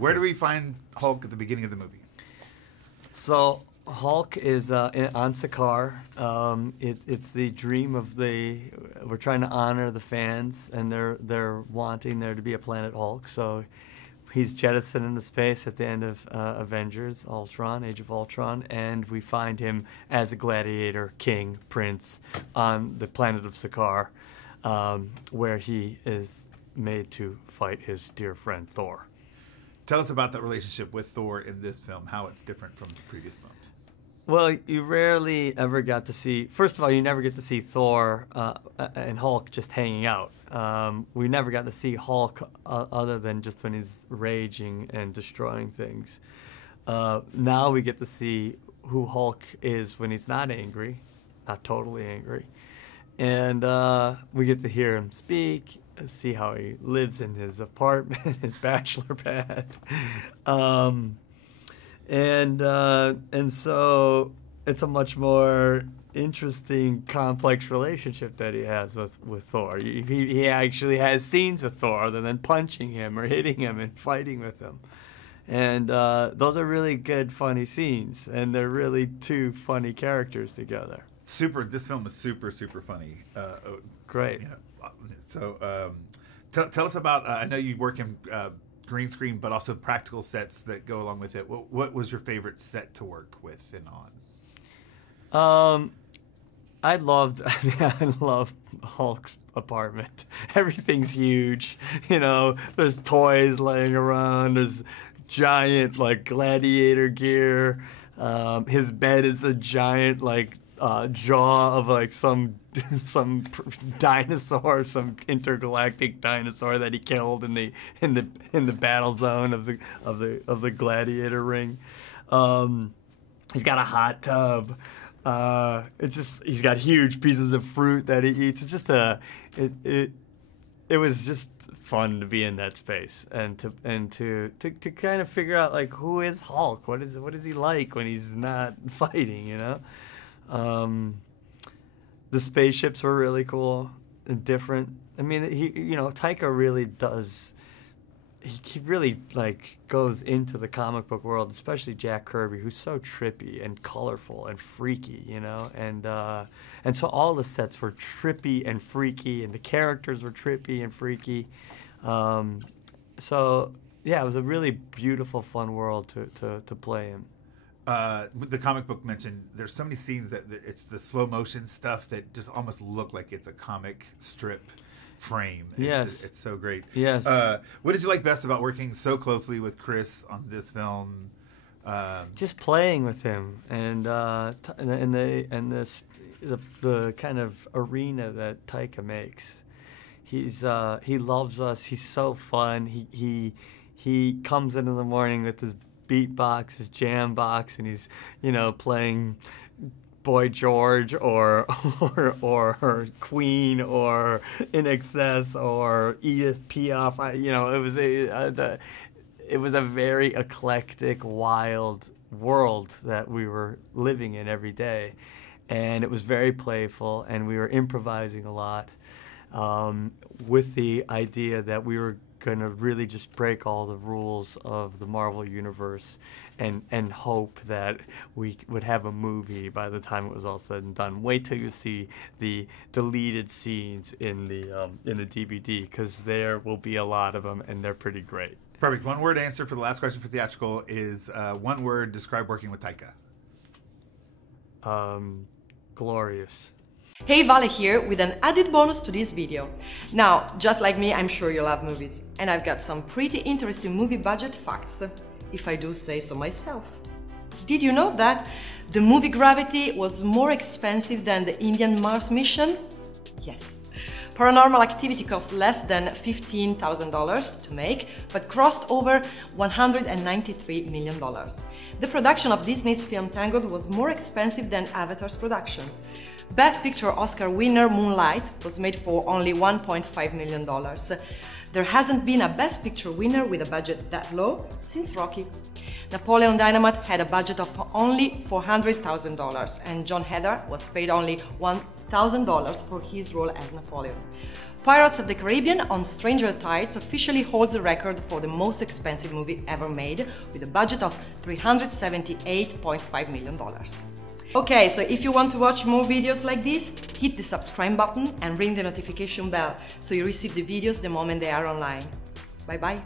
Where do we find Hulk at the beginning of the movie? So Hulk is on Sakaar. It's the dream of we're trying to honor the fans, and they're wanting there to be a planet Hulk. So he's jettisoned into space at the end of Avengers, Ultron, Age of Ultron, and we find him as a gladiator, king, prince, on the planet of Sakaar, where he is made to fight his dear friend Thor. Tell us about that relationship with Thor in this film, how it's different from the previous films. Well, you rarely ever got to see, first of all, you never get to see Thor and Hulk just hanging out. We never got to see Hulk other than just when he's raging and destroying things. Now we get to see who Hulk is when he's not angry, not totally angry. And we get to hear him speak, see how he lives in his apartment, his bachelor pad. And so it's a much more interesting, complex relationship that he has with Thor. He actually has scenes with Thor other than punching him or hitting him and fighting with him. And those are really good, funny scenes, and they're really two funny characters together. This film is super, super funny. Great. You know, so tell us about, I know you work in green screen, but also practical sets that go along with it. What was your favorite set to work with and on? I love Hulk's apartment. Everything's huge. You know, there's toys laying around. There's giant, like, gladiator gear. His bed is a giant, like, jaw of, like, some dinosaur, some intergalactic dinosaur that he killed in the battle zone of the gladiator ring. He's got a hot tub. He's got huge pieces of fruit that he eats. It's just it was just fun to be in that space and to kind of figure out, like, who is Hulk? What is he like when he's not fighting, you know? The spaceships were really cool and different. I mean, Taika really does. He really, like, goes into the comic book world, especially Jack Kirby, who's so trippy and colorful and freaky, you know. And so all the sets were trippy and freaky, and the characters were trippy and freaky. So yeah, it was a really beautiful, fun world to play in. The comic book mentioned there's so many scenes that it's the slow motion stuff that just almost look like it's a comic strip frame. Yes. It's so great. Yes. What did you like best about working so closely with Chris on this film? Just playing with him and the kind of arena that Taika makes. He loves us. He's so fun. He comes in the morning with his beatbox, his jam box, and he's, you know, playing Boy George or Queen or In Excess or Edith Piaf. You know, it was a very eclectic, wild world that we were living in every day, and it was very playful, and we were improvising a lot, with the idea that we were going to really just break all the rules of the Marvel Universe and hope that we would have a movie by the time it was all said and done. Wait till you see the deleted scenes in the DVD, because there will be a lot of them, and they're pretty great. Perfect. One word answer for the last question for theatrical is one word, describe working with Taika. Glorious. Hey, Vale here with an added bonus to this video. Now, just like me, I'm sure you love movies, and I've got some pretty interesting movie budget facts, if I do say so myself. Did you know that the movie Gravity was more expensive than the Indian Mars mission? Yes. Paranormal Activity cost less than $15,000 to make, but crossed over $193 million. The production of Disney's film Tangled was more expensive than Avatar's production. Best Picture Oscar winner Moonlight was made for only $1.5 million. There hasn't been a Best Picture winner with a budget that low since Rocky. Napoleon Dynamite had a budget of only $400,000, and John Heather was paid only $1,000 for his role as Napoleon. Pirates of the Caribbean on Stranger Tides officially holds the record for the most expensive movie ever made, with a budget of $378.5 million. Okay, so if you want to watch more videos like this, hit the subscribe button and ring the notification bell so you receive the videos the moment they are online. Bye bye!